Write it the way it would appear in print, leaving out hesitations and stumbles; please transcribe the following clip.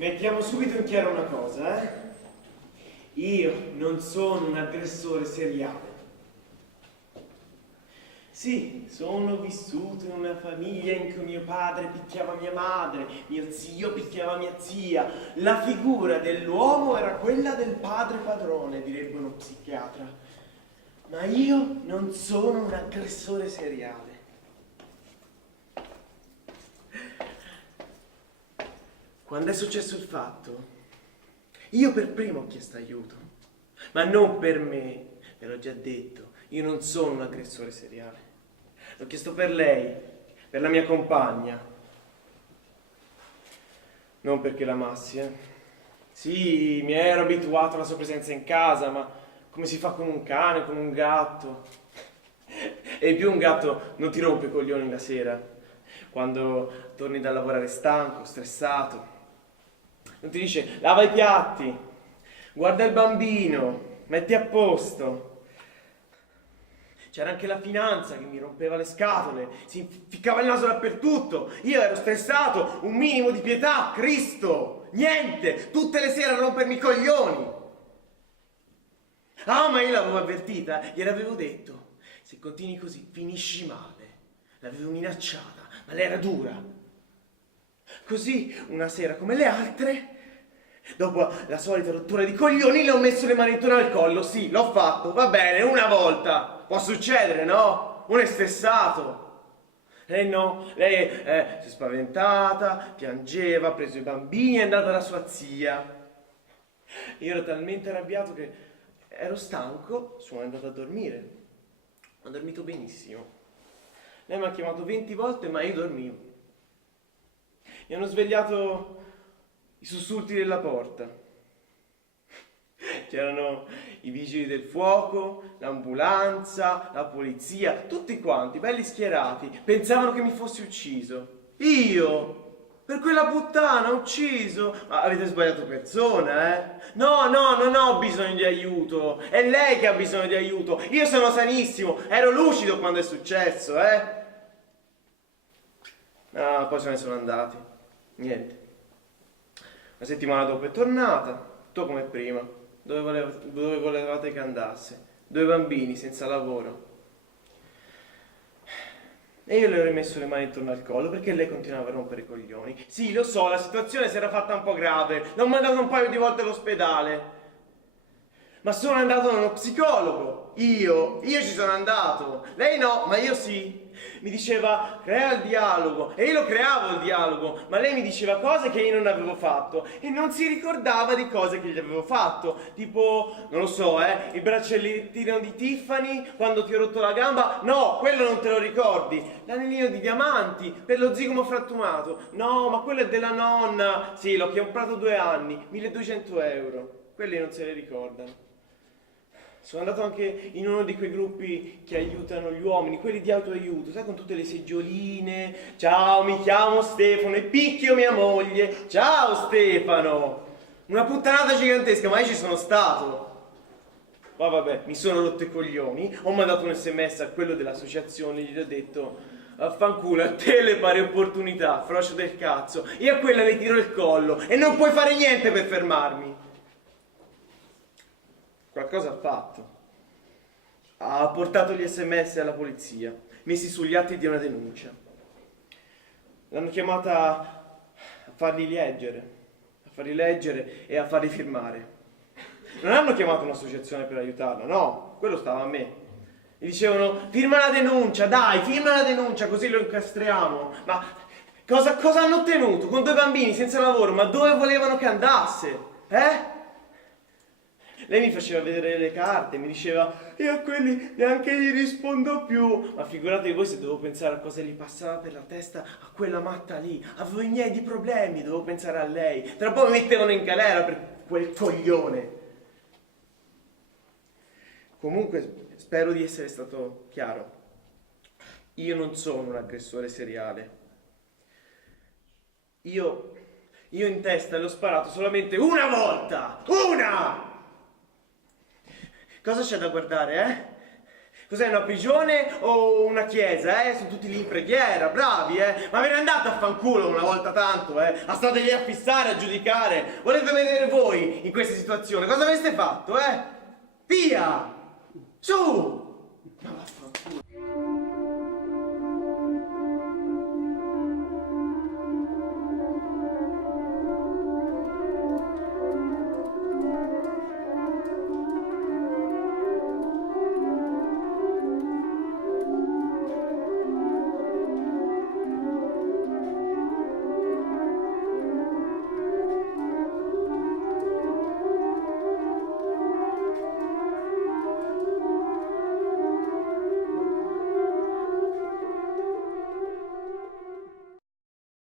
Mettiamo subito in chiaro una cosa, eh? Io non sono un aggressore seriale. Sì, sono vissuto in una famiglia in cui mio padre picchiava mia madre, mio zio picchiava mia zia. La figura dell'uomo era quella del padre padrone, direbbe uno psichiatra. Ma io non sono un aggressore seriale. Quando è successo il fatto, io per primo ho chiesto aiuto, ma non per me, ve l'ho già detto, io non sono un aggressore seriale. L'ho chiesto per lei, per la mia compagna, non perché l'amassi, eh. Sì, mi ero abituato alla sua presenza in casa, ma come si fa con un cane, con un gatto? E in più un gatto non ti rompe i coglioni la sera, quando torni da lavorare stanco, stressato. Non ti dice lava i piatti, guarda il bambino, metti a posto. C'era anche la finanza che mi rompeva le scatole, si ficcava il naso dappertutto. Io ero stressato, un minimo di pietà, Cristo! Niente, tutte le sere a rompermi i coglioni. Ah, ma io l'avevo avvertita, gliel'avevo detto. Se continui così, finisci male. L'avevo minacciata, ma lei era dura. Così, una sera come le altre, dopo la solita rottura di coglioni, le ho messo le mani intorno al collo. Sì, l'ho fatto, va bene, una volta. Può succedere, no? Uno è stressato. Lei no, lei si è spaventata, piangeva, ha preso i bambini e è andata da sua zia. Io ero talmente arrabbiato che ero stanco, sono andato a dormire. Ho dormito benissimo. Lei mi ha chiamato 20 volte, ma io dormivo. Mi hanno svegliato i sussulti della porta. C'erano i vigili del fuoco, l'ambulanza, la polizia, tutti quanti, belli schierati. Pensavano che mi fossi ucciso. Io? Per quella puttana, ucciso? Ma avete sbagliato persona, eh? No, non ho bisogno di aiuto. È lei che ha bisogno di aiuto. Io sono sanissimo, ero lucido quando è successo, eh? Ah, poi se ne sono andati. Niente. Una settimana dopo è tornata, tutto come prima. Dove volevate che andasse? 2 bambini senza lavoro. E io le ho rimesso le mani intorno al collo perché lei continuava a rompere i coglioni. Sì, lo so, la situazione si era fatta un po' grave. L'ho mandato un paio di volte all'ospedale. Ma sono andato da uno psicologo. Io ci sono andato. Lei no, ma io sì. Mi diceva crea il dialogo e io lo creavo il dialogo, ma lei mi diceva cose che io non avevo fatto e non si ricordava di cose che gli avevo fatto, tipo, non lo so, il braccialettino di Tiffany quando ti ho rotto la gamba, no, quello non te lo ricordi, l'anellino di diamanti per lo zigomo frantumato, no, ma quello è della nonna, sì, l'ho comprato 2 anni, 1200 euro, quelli non se li ricordano. Sono andato anche in uno di quei gruppi che aiutano gli uomini, quelli di autoaiuto, sai, con tutte le seggioline. Ciao, mi chiamo Stefano e picchio mia moglie. Ciao Stefano! Una puttanata gigantesca, ma io ci sono stato. Poi vabbè, mi sono rotto i coglioni, ho mandato un SMS a quello dell'associazione, gli ho detto affanculo, a te le pari opportunità, frocio del cazzo, io a quella le tiro il collo e non puoi fare niente per fermarmi. Qualcosa ha fatto. Ha portato gli SMS alla polizia, messi sugli atti di una denuncia. L'hanno chiamata a farli leggere e a farli firmare. Non hanno chiamato un'associazione per aiutarla, no, quello stava a me. Gli dicevano, firma la denuncia, dai, firma la denuncia, così lo incastriamo. Ma cosa hanno ottenuto? Con 2 bambini senza lavoro, ma dove volevano che andasse? Lei mi faceva vedere le carte, mi diceva io a quelli neanche gli rispondo più. Ma figuratevi voi se dovevo pensare a cosa gli passava per la testa a quella matta lì. Avevo i miei di problemi, dovevo pensare a lei. Tra poco mi mettevano in galera per quel coglione. Comunque spero di essere stato chiaro. Io non sono un aggressore seriale. Io in testa l'ho sparato solamente una volta! Una! Cosa c'è da guardare, Cos'è, una prigione o una chiesa, eh? Sono tutti lì in preghiera, bravi, eh? Ma ve ne andate a fanculo una volta tanto, eh? A state lì a fissare, a giudicare. Volete vedere voi in questa situazione? Cosa avreste fatto, eh? Via! Su! Ma vaffanculo.